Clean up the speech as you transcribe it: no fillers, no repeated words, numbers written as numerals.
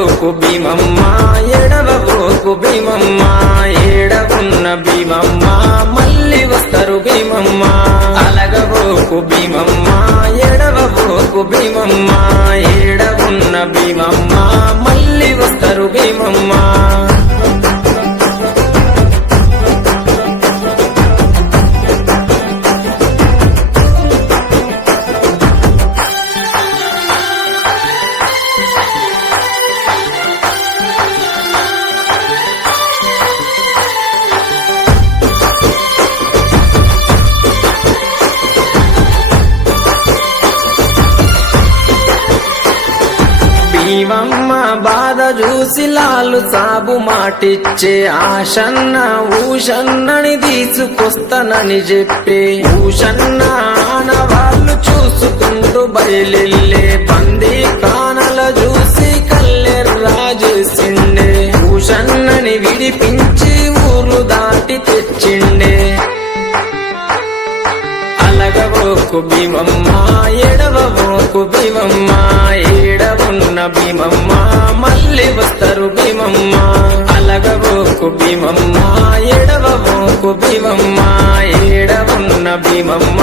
అలగబోకు భీమమ్మ ఎడవబోకు భీమమ్మ ఏడవున్న భీమమ్మ మళ్ళీ వస్తారు భీమమ్మ అలగబోకు భీమమ్మ ఎడవబోకు భీమమ్మ ఏడవున్న భీమమ్మ మళ్ళీ వస్తారు భీమమ్మ భీమమ్మ బాధ చూసి లాలు సాబు మాటిచ్చే ఆశన్న ఊషన్నని తీసుకొస్తానని చెప్పి ఊషన్న ఆనవాళ్ళు చూసుకుంటూ బయలెళ్ళే బందీ కానల చూసి కల్లెర్రా చేసిండే ఊషన్నని విడిపించి ఊర్లు దాటి తెచ్చిండే అలగబోకు భీమమ్మ ఎడవబోకు భీమమ్మ ఏడవున్న భీమమ్మ మళ్ళీ వస్తారు భీమమ్మ అలగబోకు భీమమ్మ ఎడవబోకు భీమమ్మ ఏడవున్న భీమమ్మ